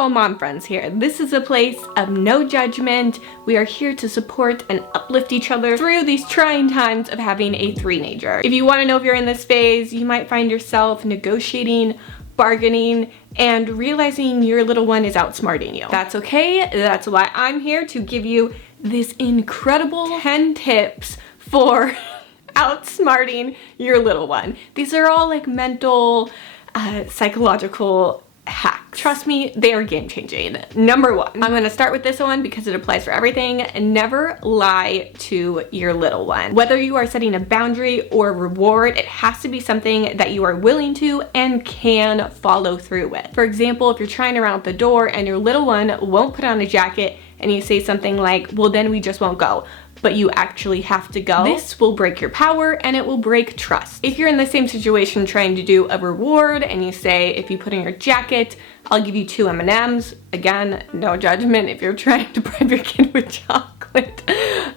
all mom friends here. This is a place of no judgment. We are here to support and uplift each other through these trying times of having a threenager. If you want to know if you're in this phase, you might find yourself negotiating, bargaining, and realizing your little one is outsmarting you. That's okay. That's why I'm here to give you this incredible 10 tips for outsmarting your little one. These are all like mental, psychological hacks. Trust me, they are game changing. Number one, I'm gonna start with this one because it applies for everything. Never lie to your little one. Whether you are setting a boundary or reward, it has to be something that you are willing to and can follow through with. For example, if you're trying to round the door and your little one won't put on a jacket and you say something like, well, then we just won't go, but you actually have to go, this will break your power and it will break trust. If you're in the same situation trying to do a reward and you say, if you put on your jacket, I'll give you 2 M&Ms. Again, no judgment if you're trying to bribe your kid with chocolate.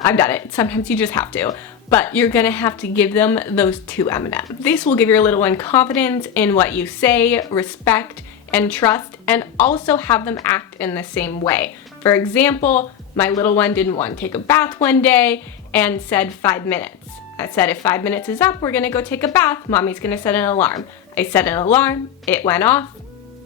I've done it. Sometimes you just have to. But you're gonna have to give them those 2 M&Ms. This will give your little one confidence in what you say, respect, and trust, and also have them act in the same way. For example, my little one didn't want to take a bath one day and said 5 minutes. I said, if 5 minutes is up, we're gonna go take a bath. Mommy's gonna set an alarm. I set an alarm, it went off,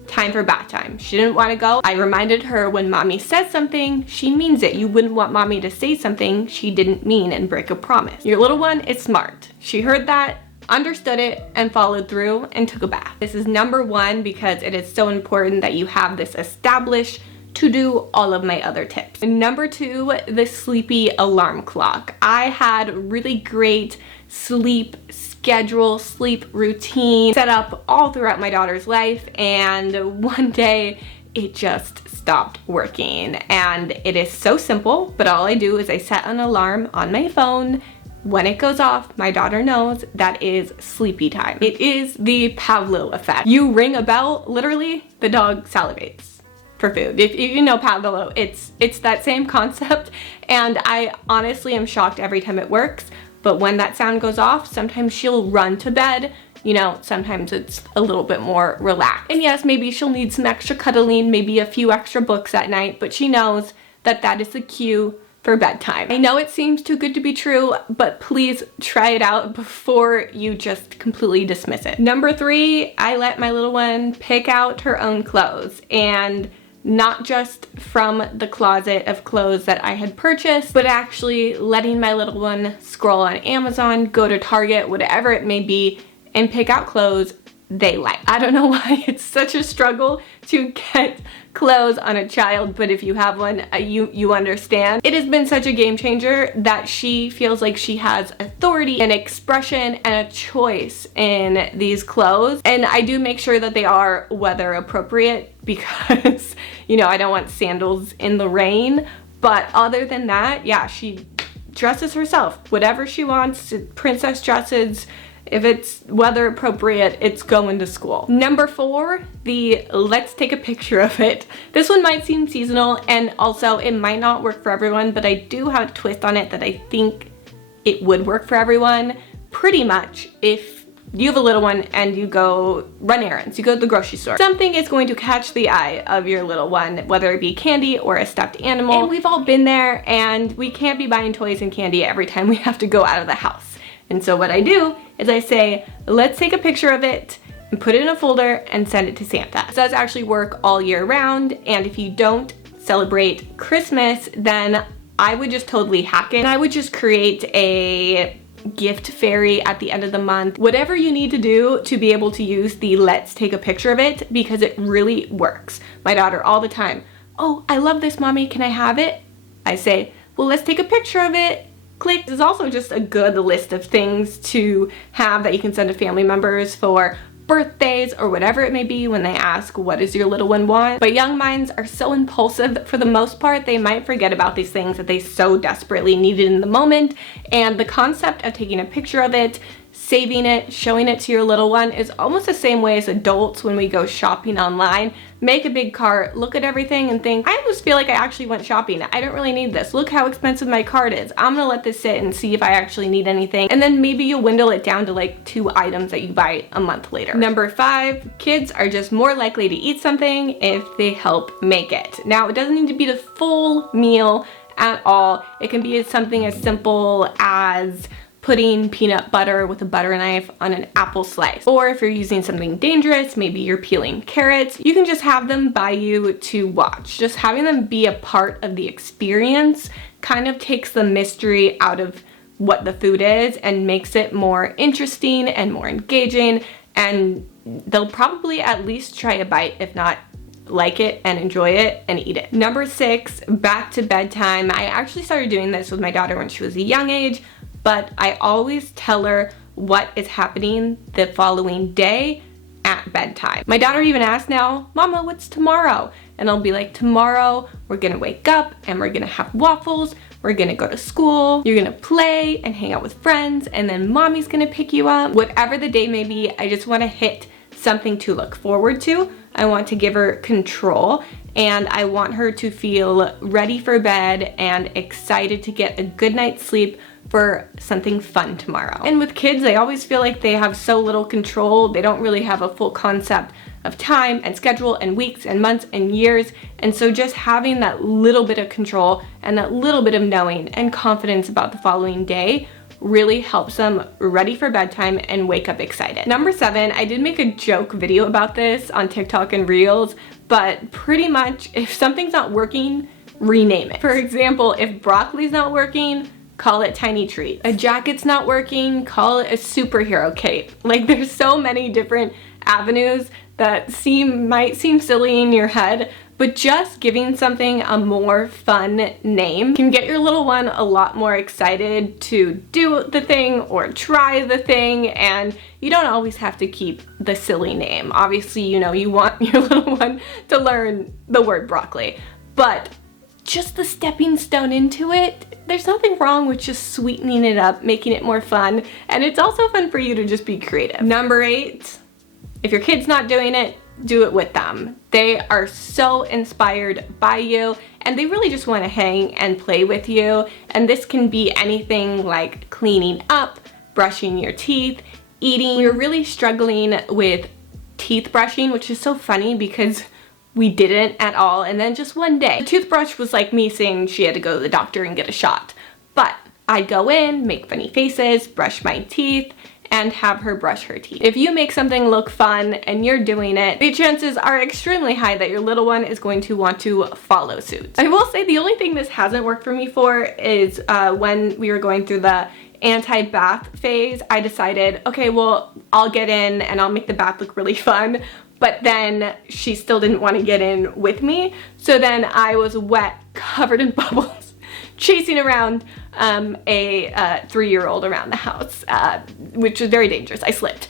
time for bath time. She didn't want to go. I reminded her when mommy says something, she means it. You wouldn't want mommy to say something she didn't mean and break a promise. Your little one is smart. She heard that, understood it, and followed through and took a bath. This is number one because it is so important that you have this established to do all of my other tips. Number 2, the sleepy alarm clock. I had really great sleep schedule, sleep routine set up all throughout my daughter's life, and one day it just stopped working. And it is so simple, but all I do is I set an alarm on my phone. When it goes off, my daughter knows that is sleepy time. It is the Pavlov effect. You ring a bell, literally, the dog salivates for food. If you know Pavlov, it's that same concept, and I honestly am shocked every time it works. But when that sound goes off, sometimes she'll run to bed. You know, sometimes it's a little bit more relaxed. And yes, maybe she'll need some extra cuddling, maybe a few extra books at night, but she knows that that is the cue for bedtime. I know it seems too good to be true, but please try it out before you just completely dismiss it. Number 3, I let my little one pick out her own clothes, and not just from the closet of clothes that I had purchased, but actually letting my little one scroll on Amazon, go to Target, whatever it may be, and pick out clothes they like. I don't know why it's such a struggle to get clothes on a child, but if you have one, you understand. It has been such a game changer that she feels like she has authority and expression and a choice in these clothes. And I do make sure that they are weather appropriate because, you know, I don't want sandals in the rain. But other than that, yeah, she dresses herself. Whatever she wants, princess dresses. If it's weather appropriate, it's going to school. Number 4, the let's take a picture of it. This one might seem seasonal, and also it might not work for everyone, but I do have a twist on it that I think it would work for everyone. Pretty much, if you have a little one and you go run errands, you go to the grocery store, something is going to catch the eye of your little one, whether it be candy or a stuffed animal. And we've all been there, and we can't be buying toys and candy every time we have to go out of the house. And so what I do is I say, let's take a picture of it and put it in a folder and send it to Santa. This does actually work all year round, and if you don't celebrate Christmas, then I would just totally hack it. And I would just create a gift fairy at the end of the month. Whatever you need to do to be able to use the let's take a picture of it, because it really works. My daughter all the time, oh, I love this, mommy, can I have it? I say, well, let's take a picture of it. Click. This is also just a good list of things to have that you can send to family members for birthdays or whatever it may be when they ask, what does your little one want? But young minds are so impulsive that for the most part, they might forget about these things that they so desperately needed in the moment. And the concept of taking a picture of it, saving it, showing it to your little one is almost the same way as adults when we go shopping online. make a big cart, look at everything and think, I almost feel like I actually went shopping. I don't really need this. Look how expensive my cart is. I'm gonna let this sit and see if I actually need anything. And then maybe you'll dwindle it down to like 2 items that you buy a month later. Number 5, kids are just more likely to eat something if they help make it. Now, it doesn't need to be the full meal at all. It can be something as simple as putting peanut butter with a butter knife on an apple slice. Or if you're using something dangerous, maybe you're peeling carrots, you can just have them by you to watch. Just having them be a part of the experience kind of takes the mystery out of what the food is and makes it more interesting and more engaging, and they'll probably at least try a bite, if not like it and enjoy it and eat it. Number 6, back to bedtime. I actually started doing this with my daughter when she was a young age, but I always tell her what is happening the following day at bedtime. My daughter even asks now, Mama, what's tomorrow? And I'll be like, tomorrow we're gonna wake up and we're gonna have waffles, we're gonna go to school, you're gonna play and hang out with friends, and then mommy's gonna pick you up. Whatever the day may be, I just wanna hit something to look forward to. I want to give her control, and I want her to feel ready for bed and excited to get a good night's sleep for something fun tomorrow. And with kids, I always feel like they have so little control. They don't really have a full concept of time and schedule and weeks and months and years. And so just having that little bit of control and that little bit of knowing and confidence about the following day really helps them ready for bedtime and wake up excited. Number 7, I did make a joke video about this on TikTok and Reels, but pretty much if something's not working, rename it. For example, if broccoli's not working, call it tiny treat. A jacket's not working, call it a superhero cape. Like, there's so many different avenues that might seem silly in your head, but just giving something a more fun name can get your little one a lot more excited to do the thing or try the thing, and you don't always have to keep the silly name. Obviously, you know, you want your little one to learn the word broccoli, but just the stepping stone into it, there's nothing wrong with just sweetening it up, making it more fun, and it's also fun for you to just be creative. Number 8, if your kid's not doing it, do it with them. They are so inspired by you, and they really just want to hang and play with you. And this can be anything like cleaning up, brushing your teeth, eating. We're really struggling with teeth brushing, which is so funny because we didn't at all. And then just one day, the toothbrush was like me saying she had to go to the doctor and get a shot. But I'd go in, make funny faces, brush my teeth, and have her brush her teeth. If you make something look fun and you're doing it, the chances are extremely high that your little one is going to want to follow suit. I will say the only thing this hasn't worked for me for is when we were going through the anti-bath phase, I decided, okay, well, I'll get in and I'll make the bath look really fun. But then she still didn't want to get in with me. So then I was wet, covered in bubbles, chasing around a 3-year-old around the house, which was very dangerous. I slipped.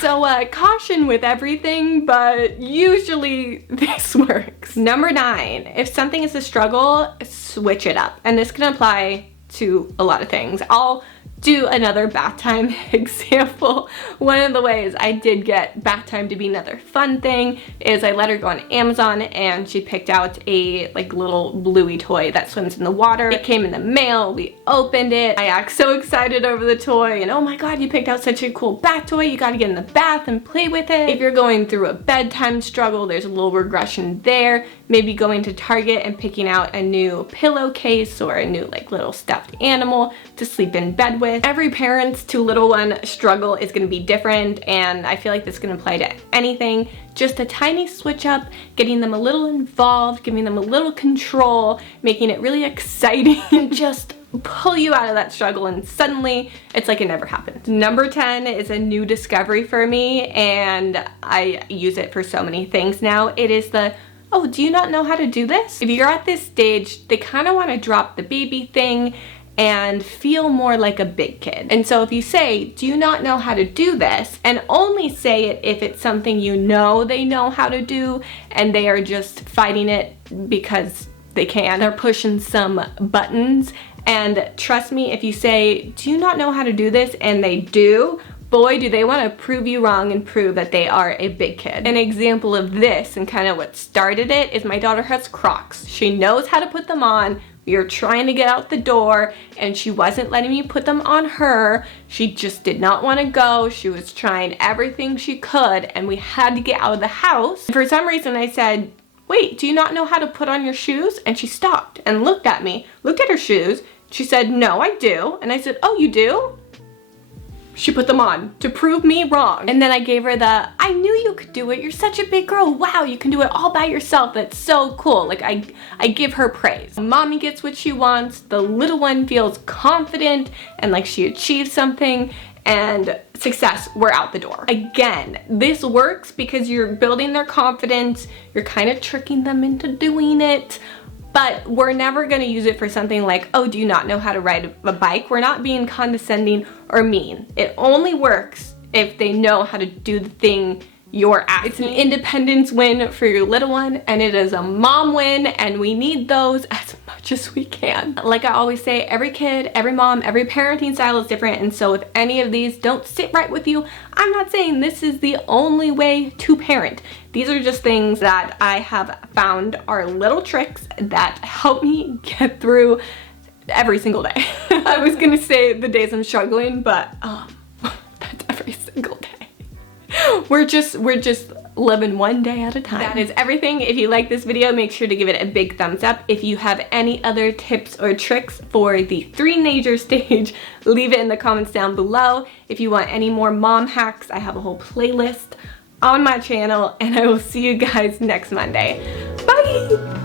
So caution with everything, but usually this works. Number 9, if something is a struggle, switch it up. And this can apply to a lot of things. I'll do another bath time example. One of the ways I did get bath time to be another fun thing is I let her go on Amazon, and she picked out a like little bluey toy that swims in the water. It came in the mail, we opened it. I act so excited over the toy, and oh my god, you picked out such a cool bath toy, you gotta get in the bath and play with it. If you're going through a bedtime struggle, there's a little regression there. Maybe going to Target and picking out a new pillowcase or a new like little stuffed animal to sleep in bed with. Every parent's 2 little one struggle is going to be different, and I feel like this can apply to anything. Just a tiny switch up, getting them a little involved, giving them a little control, making it really exciting, and just pull you out of that struggle, and suddenly it's like it never happened. Number 10 is a new discovery for me, and I use it for so many things now. It is the, oh, do you not know how to do this? If you're at this stage, they kind of want to drop the baby thing and feel more like a big kid. And so if you say, do you not know how to do this? And only say it if it's something you know they know how to do and they are just fighting it because they can. They're pushing some buttons. And trust me, if you say, do you not know how to do this? And they do, boy, do they want to prove you wrong and prove that they are a big kid. An example of this and kind of what started it is my daughter has Crocs. She knows how to put them on. We were trying to get out the door and she wasn't letting me put them on her. She just did not want to go. She was trying everything she could and we had to get out of the house. For some reason I said, wait, do you not know how to put on your shoes? And she stopped and looked at me, looked at her shoes. She said, no, I do. And I said, oh, you do? She put them on to prove me wrong. And then I gave her the, I knew you could do it. You're such a big girl. Wow, you can do it all by yourself. That's so cool. Like I give her praise. Mommy gets what she wants. The little one feels confident and like she achieved something, and success, we're out the door. Again, this works because you're building their confidence. You're kind of tricking them into doing it. But we're never going to use it for something like, oh, do you not know how to ride a bike? We're not being condescending or mean. It only works if they know how to do the thing you're asking. It's an independence win for your little one, and it is a mom win, and we need those as much as we can. Like I always say, every kid, every mom, every parenting style is different, and so if any of these don't sit right with you, I'm not saying this is the only way to parent. These are just things that I have found are little tricks that help me get through every single day. I was gonna say the days I'm struggling, but that's every single day. We're just living one day at a time. That is everything. If you like this video, make sure to give it a big thumbs up. If you have any other tips or tricks for the Threenager stage, leave it in the comments down below. If you want any more mom hacks, I have a whole playlist on my channel, and I will see you guys next Monday. Bye!